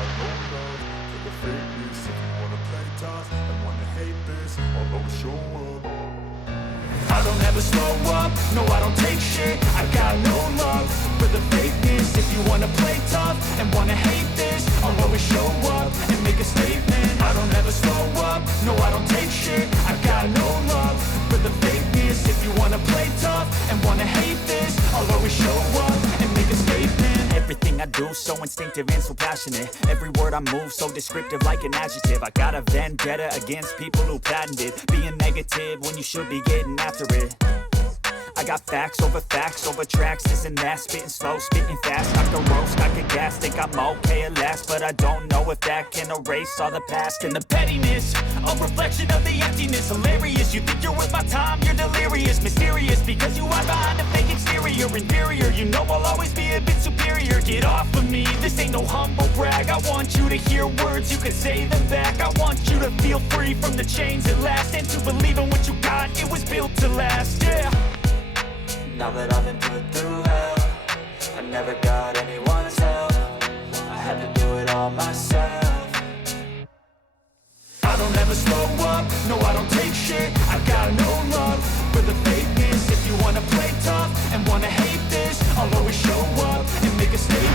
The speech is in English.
got no love for the fakeness. If you wanna play tough and wanna hate this, I'll always show up. I don't ever slow up, no I don't take shit. I got no love for the fakeness. If you wanna play tough and wanna hate this, I'll always show up and make a statement. I don't ever slow up, no I don't take shit. I got no love for the fakeness. If you wanna play tough and wanna hate this, I'll always show up and make a statement. Everything I do so instinctive and so passionate. Every word I move so descriptive like an adjective. I got a vendetta against people who patented being negative when you should be getting after it. I got facts over tracks, this and that. Spitting slow, spitting fast, I can roast, I can gas. Think I'm okay at last, but I don't know if that can erase all the past. And the pettiness, a reflection of the emptiness. Hilarious, you think you're worth my time, you're delirious. Mysterious, because you are behind a fake exterior. Inferior, you know I'll always be a bit superior. Get off of me, this ain't no humble brag. I want you to hear words, you can say them back. I want you to feel free from the chains at last, and to believe in what you got, it was built to last, yeah. Now that I've been put through hell, I never got anyone's help. I had to do it all myself. I don't ever slow up, no I don't take shit. I got no love for the fakeness. If you wanna play tough and wanna hate this, I'll always show up and make a statement.